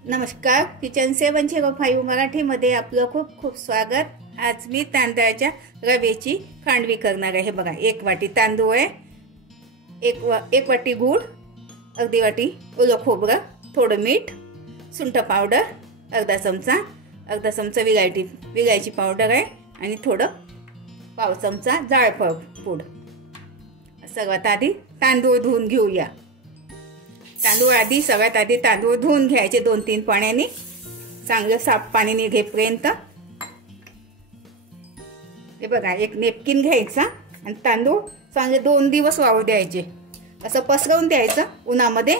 नमस्कार, किचन 705 मराठीमध्ये आपलं खूप खूप स्वागत। आज मी तांदळाच्या रव्याची खांडवी करणार आहे। बघा, 1 वाटी तांदूळ आहे, एक वाटी गूळ, अर्धी वाटी ओलं खोबरं, थोडं मीठ, सुंठ पावडर अर्धा चमचा विलायची पावडर आहे आणि थोडं पाव चमचा जायफळ पूड। सर्वात आधी तांदूळ धुवून घेऊया। सगळ्यात आधी तांदूळ धुवून घ्यायचे 2-3 पाण्याने, चांगलं साफ पाणी निघेपर्यंत। हे बघा, एक नेपकिन घ्यायचा आणि तांदूळ चांगले 2 दिवस वाळू द्यायचे। असं पसरवून द्यायचं उन्हामध्ये,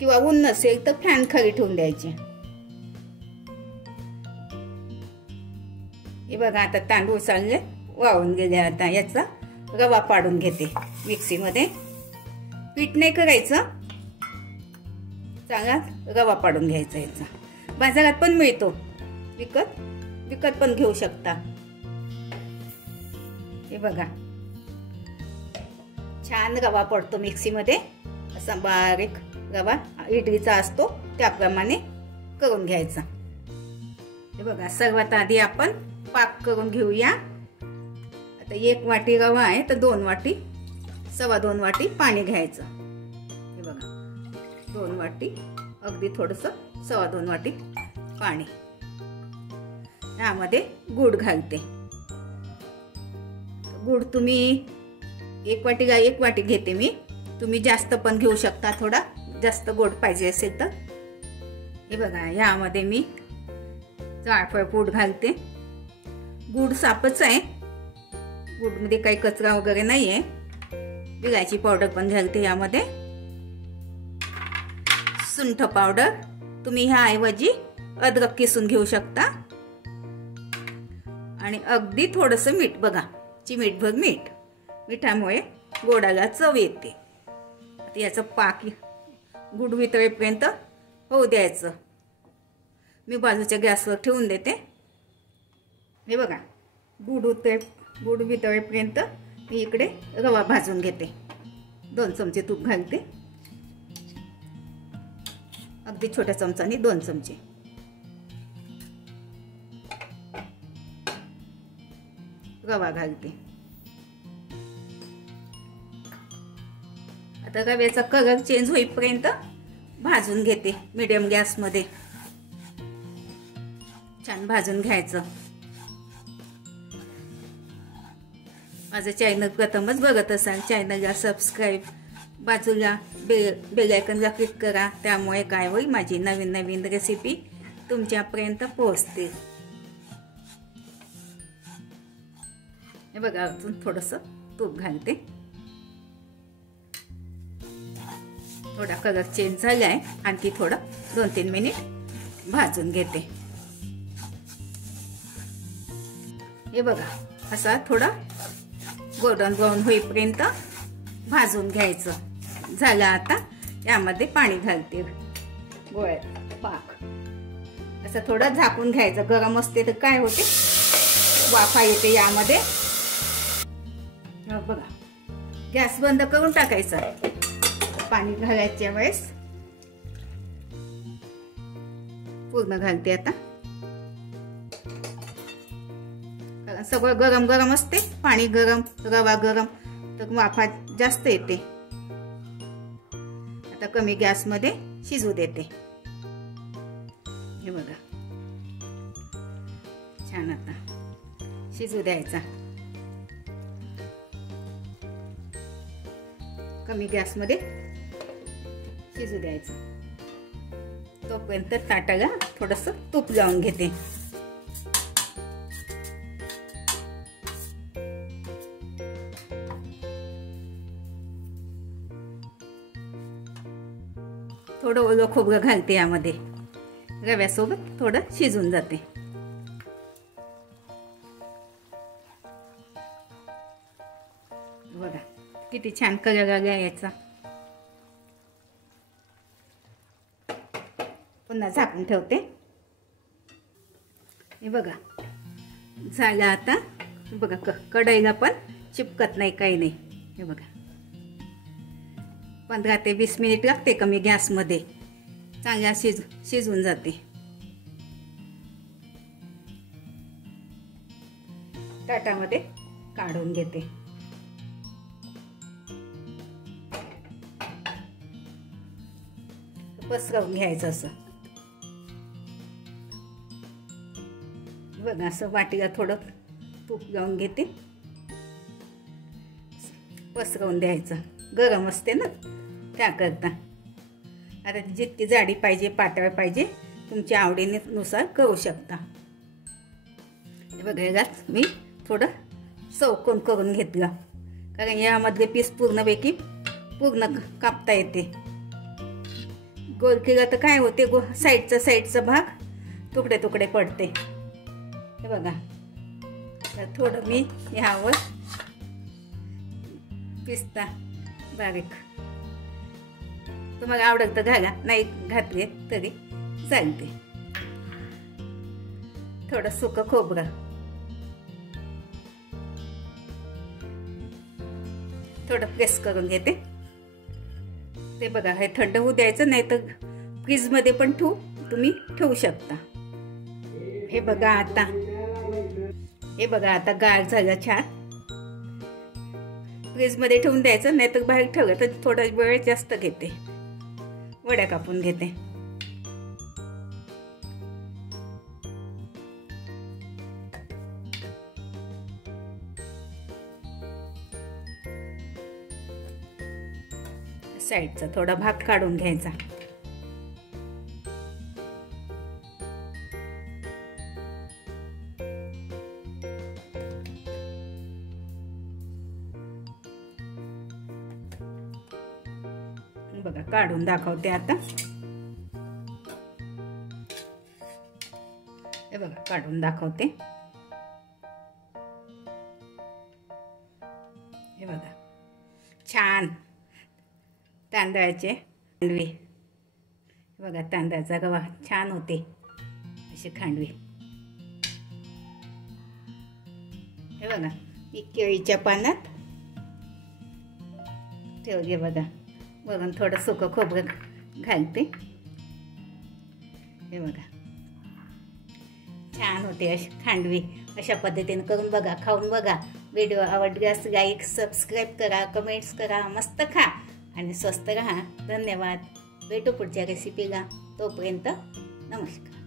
किंवा ऊन नसेल तर फॅन खाली ठेवून द्यायचे। हे बघा, आता तांदूळ चांगले वाळून गेले। आता याचा रवा पाडून घेते मिक्सीमध्ये। पीठ नाही करायचं, चांगला रवा पाडून घ्यायचा। याचा बाजारात पण मिळतो, विकत पण घेऊ शकता। हे बघा, छान रवा पडतो मिक्सीमध्ये। असा बारीक रवा इडलीचा असतो त्याप्रमाणे करून घ्यायचा। हे बघा, सर्वात आधी आपण पाक करून घेऊया। आता 1 वाटी रवा आहे तर 2 वाटी, 2.25 वाटी पाणी घ्यायचं। हे बघा, 2 वाटी, अगदी थोडंसं 2.25 वाटी पाणी। यामध्ये गूळ घालते। गूळ तुम्ही 1 वाटी घेते मी, तुम्ही जास्त पण घेऊ शकता, थोडा जास्त गोड पाहिजे असेल तर। हे बघा, यामध्ये मी जायफळ पूड घालते। गूळ सापच आहे, गूळमध्ये काही कचरा वगैरे नाही आहे। विलायची पावडर पण घालते यामध्ये। सुंठ पावडर, तुम्ही ह्या ऐवजी अद्रक किसून घेऊ शकता। आणि अगदी थोडंसं मीठ, बघा चिमूटभर मीठ। मिठामुळे गोडाला चव येते। आता याचं पाक गूळ वितळेपर्यंत होऊ द्यायचं। मी बाजूच्या गॅसवर ठेवून देते। हे बघा, गूळ वितळेपर्यंत मी इकडे रवा भाजून घेते। 2 चमचे तूप घालते, अगदी छोट्या चमचाने 2 चमचे। रवा घालते। आता रव्याचा कलर चेंज होईपर्यंत भाजून घेते मीडियम गॅसमध्ये। छान भाजून घ्यायचं। माझं चॅनल प्रथमच बघत असाल, चॅनलला सबस्क्राईब, बाजूला बेल आयकॉनला क्लिक करा। त्यामुळे काय होईल, माझी नवीन रेसिपी तुमच्यापर्यंत पोहोचतील। हे बघा, अजून थोडंसं तूप घालते। थोडा कलर चेंज झालाय, आणखी थोडं 2-3 मिनिट भाजून घेते। हे बघा, असा थोडा गोल्डन ब्राऊन होईपर्यंत भाजून घ्यायचं। झालं, आता यामध्ये पाणी घालते, गोळ्यात पाक। असं थोडं झाकून घ्यायचं, गरम असते तर काय होते, वाफा येते यामध्ये। बघा, गॅस बंद करून टाकायचा पाणी घालायच्या वेळेस। पूर्ण घालते आता, कारण सगळं गरम गरम असते, पाणी गरम, रवा गरम, तर वाफा जास्त येते। आता कमी गॅसमध्ये शिजू देते। हे बघा, छान आता शिजू द्यायचा। कमी गॅसमध्ये शिजू द्यायचं। तोपर्यंत ताटाला थोडंसं तूप लावून घेते। थोडं ओलं खोबरं घालते यामध्ये, रव्यासोबत थोडं शिजून जाते। बघा, किती छान कलर आला याचा। पुन्हा झाकून ठेवते। हे बघा, झालं आता। बघा, कढईला पण चिपकत नाही, काही नाही। हे बघा, 15 ते 20 मिनिट लागते कमी गॅसमध्ये। चांगल्या शिजून जाते। ताटामध्ये काढून घेते। पसरवून घ्यायचं असं बघा, असं वाटीला थोडं तूप लावून घेते, पसरवून द्यायचं। गरम असते ना त्याकरता। आता जितकी जाडी पाहिजे पातळ पाहिजे तुमच्या आवडीनुसार करू शकता। हे बघा, यात मी थोडं चौकोन करून घेतला, कारण यामध्ये पीस पूर्णपैकी कापता येते। गोल केला तर काय होते, साईडचा भाग तुकडे तुकडे पडते। हे बघा, तर थोडं मी ह्यावर पिस्ता बारीक, तुम्हाला आवडत तर घाला, नाही घातले तरी चालते। थोडं सुकं खोबरं, थोडं प्रेस करून घेते। ते बघा, हे थंड होऊ द्यायचं, नाही तर फ्रीजमध्ये पण तुम्ही ठेवू शकता। हे बघा आता गार झालं छान। फ्रीजमध्ये ठेवून द्यायचं, नाही तर बाहेर ठेवलं तर थोडा वेळ जास्त घेते। वड्या कापून घेते। साईडचा थोडा भाग काढून घ्यायचा। बघा, काढून दाखवते आता। हे बघा, काढून दाखवते। हे बघा, छान तांदळाचे खांडवी। बघा, तांदळाचा रवा छान होते असे खांडवी। हे बघा, मी केळीच्या पानात ठेवले बघा, वरून थोडं सुकं खोबरं घालते। हे बघा, छान होते अशी खांडवी। अशा पद्धतीने करून बघा, खाऊन बघा। व्हिडिओ आवडल्यास लाईक सबस्क्राईब करा, कमेंट्स करा, मस्त खा आणि स्वस्त रहा। धन्यवाद। भेटू पुढच्या रेसिपीला, तोपर्यंत नमस्कार।